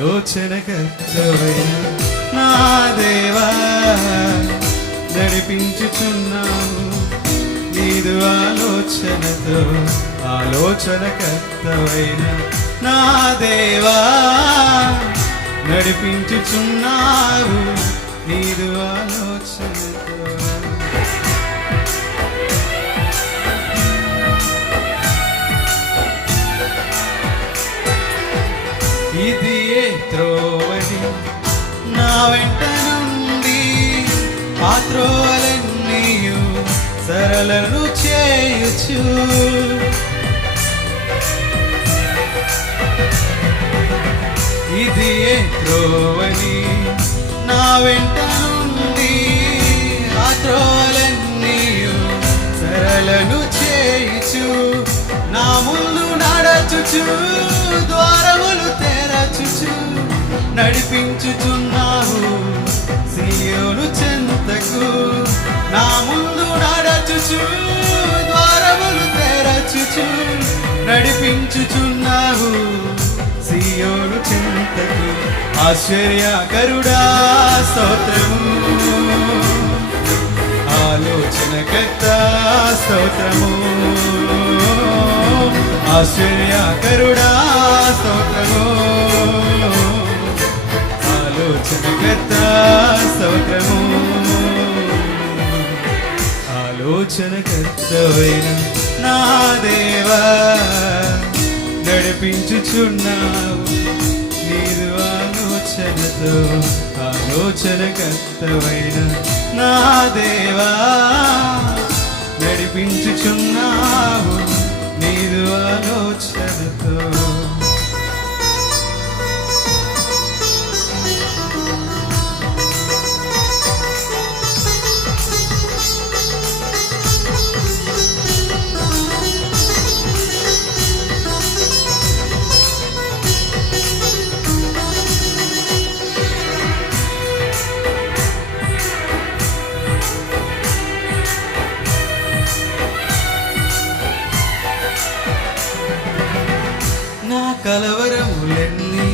ఆలోచనకర్తవైన నా దేవా నడిపించుచున్నావు నీదు ఆలోచనతో. ఆలోచనకర్తవైన నా దేవా నడిపించుచున్నావు నీదు ఆలోచనతో. ఇది ఏ త్రోవని నా వెంట నుండి ఆ త్రోవలన్నీయు సరళను చేయుచు. ఇది ఏ త్రోవని నా వెంట నుండి ఆ త్రోవలన్నీయు సరళను చేయుచు. నా ముందు నడచుచు ద్వారములు తెరచుచు నడిపించుచున్నావు సీయోను చెంతకు. నా ముందు నడచుచు ద్వారములు తెరచుచు నడిపించుచున్నావు సీయోను చెంతకు. ఆశ్చర్యకరుడా స్తోత్రము ఆలోచనకర్త స్తోత్రము. ఆశ్చర్యకరుడా స్తోత్రము ఆలోచనకర్త స్తోత్రము. ఆలోచనకర్తవైన నా దేవా నడిపించుచున్నావు నీదు ఆలోచనతో. ఆలోచనకర్తవైన నా దేవా నడిపించుచున్నావు నీదు ఆలోచనతో. నా కలవరములన్నీ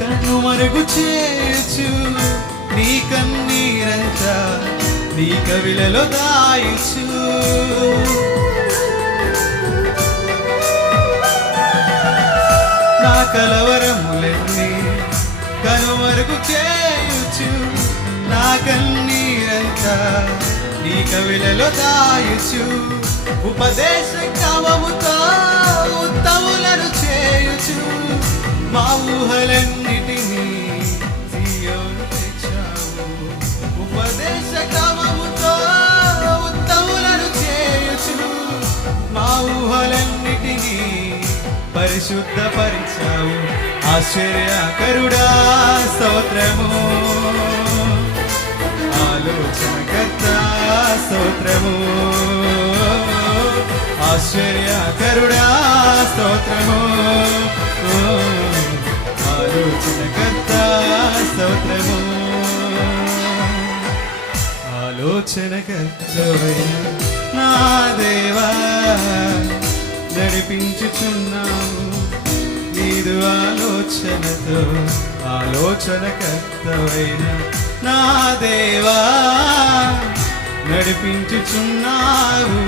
కనుమరుగు చేయొచ్చు నీ కన్నీరంతా నీ కవిలలో దాయొచ్చు. నా కలవరములన్నీ కనుమరుగు చేయొచ్చు నా కన్నీరంతా నీ కవిలలో దాయొచ్చు. ఉపదేశ కవముతో ఉత్తములను చేయుచు మా ఊహలన్నిటినీ సీయోను తెచ్చావు. ఉపదేశ క్రమముతో ఉత్తములను చేయుచు మా ఊహలన్నిటినీ పరిశుద్ధపరిచావు. ఆశ్చర్యకరుడా స్తోత్రము ఆలోచనకర్త స్తోత్రము. ఆశ్చర్యకరుడా స్తోత్రము ఆలోచనకర్త స్తోత్రము. ఆలోచనకర్తవైన నా దేవా నడిపించుచున్నావు నీదు ఆలోచనతో. ఆలోచనకర్తవైన నా దేవా నడిపించుచున్నావు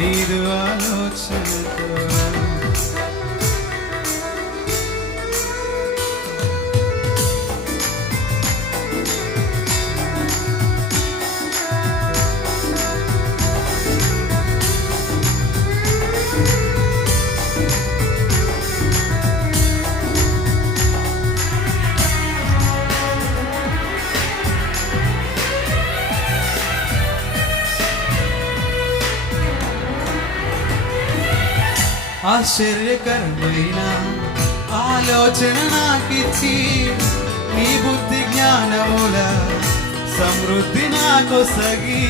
నీదు ఆలోచనతో. ఆశ్చర్యకరమైన ఆలోచన నాకిచ్చి నీ బుద్ధి జ్ఞానముల సమృద్ధి నాకొసగి.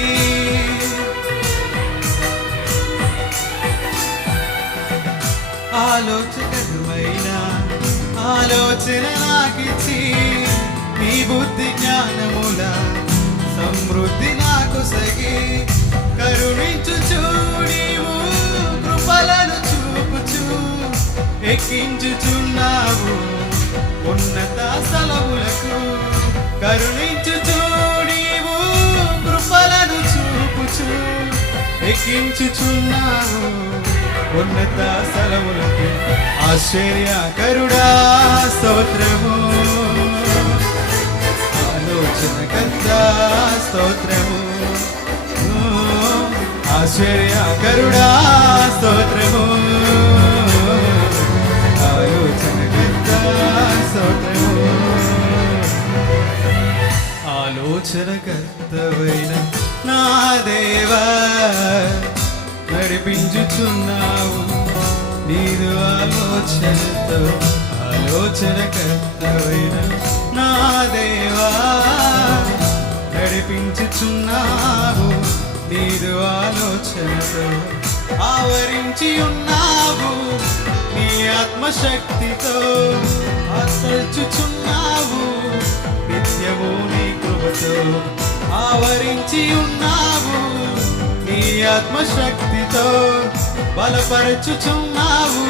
ఆలోచకరమైన ఆలోచన నాకిచ్చి నీ బుద్ధి జ్ఞానముల సమృద్ధి నాకొసగి. కరుణించుచు నీవు కృపలను చూపుచు ఎక్కించుచున్నావు ఉన్నత కొరకు కరుణించుచు నీవు కృపలను చూపుచు ఎక్కించుచున్నావు ఉన్నత స్థలములకు ఆశ్చర్యకరుడా స్తోత్రము ఆలోచనకర్త స్తోత్రము ఆశ్చర్యకరుడా స్తోత్రము ఆలోచనకర్త స్తోత్రము ఆలోచనకర్తవైన నా దేవా నడిపించుచున్నావు నీదు ఆలోచనతో ఆలోచనకర్తవైన నా దేవా నడిపించుచున్నావు నీదు ఆలోచనతో ఆవరించి ఉన్నావు నీ ఆత్మశక్తితో ఆచరించుచున్నావు నిత్యము నీ కృపతో ఆవరించి ఉన్నావు నీ ఆత్మశక్తితో బలపరచుచున్నావు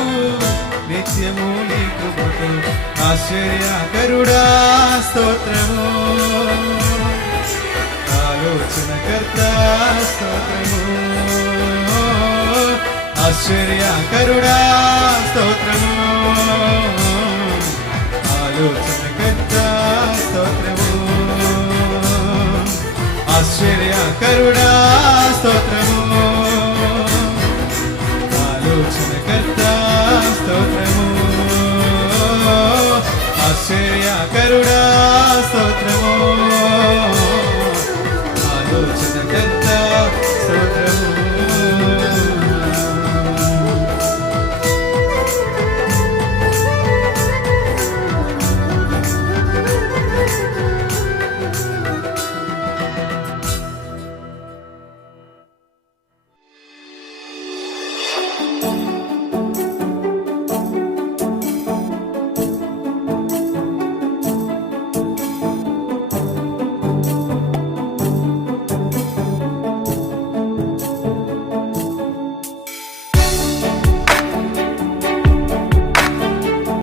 నిత్యము నీ కృపతో ఆశ్చర్యకరుడా స్తోత్రము ఆలోచనకర్త స్తోత్రము ఆశ్చర్యకరుడా స్తోత్రము ఆలోచనకర్త స్తోత్రము ఆశ్చర్యకరుడా స్తోత్రము ఆలోచనకర్త స్తోత్రము ఆశ్చర్యకరుడా స్తోత్రము